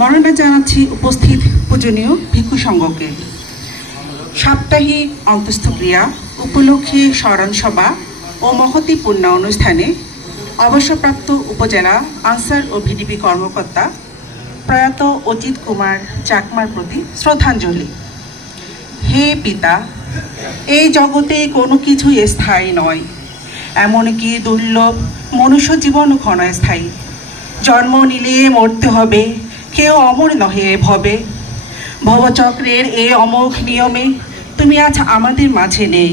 বর্ণনা জানাচ্ছি উপস্থিত পূজনীয় ভিক্ষু সংঘকে। সাপ্তাহিক অন্তস্থক্রিয়া, উপলক্ষে স্মরণ সভা ও মহতি পূর্ণ অনুষ্ঠানে অবসরপ্রাপ্ত উপজেলা আনসার ও ভিডিপি কর্মকর্তা প্রয়াত অজিত কুমার চাকমার প্রতি শ্রদ্ধাঞ্জলি। হে পিতা এই জগতে কোনো কিছুই স্থায়ী নয়, এমনকি দুর্লভ মনুষ্য জীবন জীবনও ক্ষণস্থায়ী। জন্ম নিলে মরতে হবে কেউ অমর নহে এ ভবে। ভবচক্রের এই অমোঘ নিয়মে তুমি আজ আমাদের মাঝে নেই।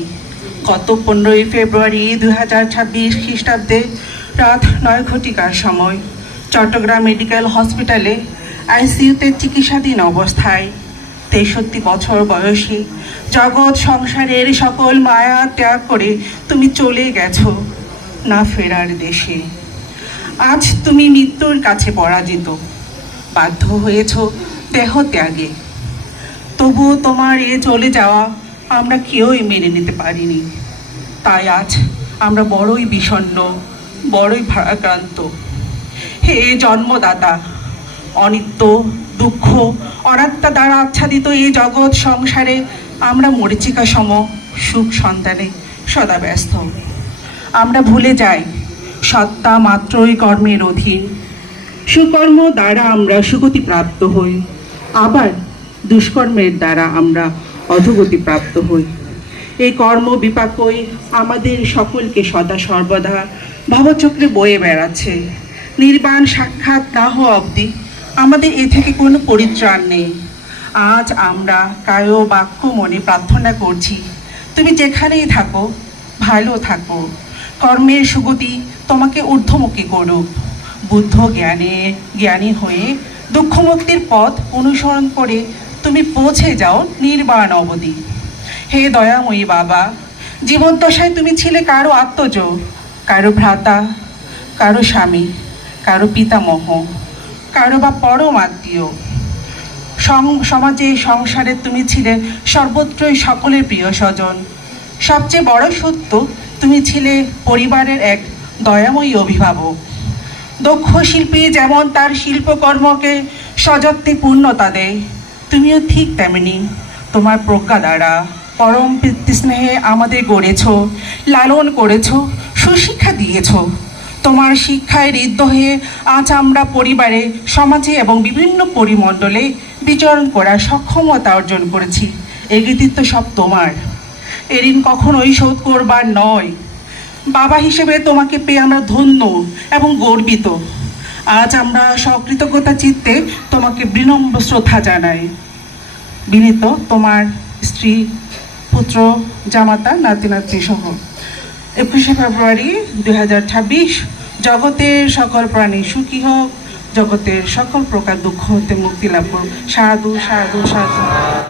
গত পনেরোই ফেব্রুয়ারি দু হাজার ছাব্বিশ খ্রিস্টাব্দে রাত নয় ঘটিকার সময় চট্টগ্রাম মেডিকেল হসপিটালে আইসিইউতে চিকিৎসাধীন অবস্থায়। তেষট্টি বছর বয়সে জগৎ সংসারের সকল মায়া ত্যাগ করে তুমি চলে গেছো না ফেরার দেশে। আজ তুমি মৃত্যুর কাছে পরাজিত। বাধ্য হয়েছ, দেহ ত্যাগে। তবুও তোমার এ চলে যাওয়া আমরা কেউই মেনে নিতে পারিনি। তাই আজ আমরা বড়ই বিষণ্ণ, বড়ই ভারাক্রান্ত। হে জন্মদাতা, অনিত্য, দুঃখ, অনাত্মা দ্বারা আচ্ছাদিত এই জগৎ সংসারে আমরা মরিচিকা সম, সুখ সন্তানে সদা ব্যস্ত। আমরা ভুলে যাই, সত্তা মাত্রই কর্মের অধীন। সুকর্ম দ্বারা আমরা সুগতি প্রাপ্ত হই। আবার দুষ্কর্মের দ্বারা আমরা অধোগতি প্রাপ্ত হই। এই কর্ম বিপাকই আমাদের সকলকে সদা সর্বদা ভবচক্রে বয়ে বেড়াচ্ছে। নির্বাণ সাক্ষাৎ না হওয়া অবধি আমাদের এ থেকে কোনো পরিত্রাণ নেই। আজ আমরা কায় বাক্য মনে প্রার্থনা করছি, তুমি যেখানেই থাকো, ভালো থাকো। কর্মের সুগতি তোমাকে ঊর্ধ্বমুখী করুক। বুদ্ধ জ্ঞানে জ্ঞানী হয়ে দুঃখমুক্তির পথ অনুসরণ করে তুমি পৌঁছে যাও নির্বাণ অবধি। হে দয়াময়ী বাবা, জীবদ্দশায় তুমি ছিলে কারও আত্মজ কারও ভ্রাতা, কারও স্বামী, কারও পিতামহ, কারও বা পরম আত্মীয়। সমাজে, সংসারে তুমি ছিলে সর্বত্রই সকলের প্রিয় স্বজন। সবচেয়ে বড় সত্য, তুমি ছিলে পরিবারের এক দয়াময়ী অভিভাবক। দক্ষ শিল্পী যেমন তার শিল্পকর্মকে সযত্নে পূর্ণতা দেয় তুমিও ঠিক তেমনি। তোমার প্রজ্ঞা দ্বারা পরম স্নেহে আমাদের গড়েছ, লালন করেছ, সুশিক্ষা দিয়েছ। তোমার শিক্ষায় ঋদ্ধ হয়ে আজ আমরা পরিবারে, সমাজে এবং বিভিন্ন পরিমণ্ডলে বিচরণ করার সক্ষমতা অর্জন করেছি। এ কৃতিত্ব সব তোমার। এ ঋণ কখনোই শোধ করবার নয়। বাবা হিসেবে তোমাকে পেয়ে আমরা ধন্য এবং গর্বিত। আজ আমরা সকৃতজ্ঞতা চিত্তে তোমাকে বিনম্র শ্রদ্ধা জানাই। বিনীত তোমার স্ত্রী, পুত্র, জামাতা, নাতি, নাতনি সহ। একুশে ফেব্রুয়ারি দুই হাজার ছাব্বিশ, জগতের সকল প্রাণী সুখী হোক, জগতের সকল প্রকার দুঃখ হতে মুক্তি লাভ করুক। সাধু সাধু সাধু।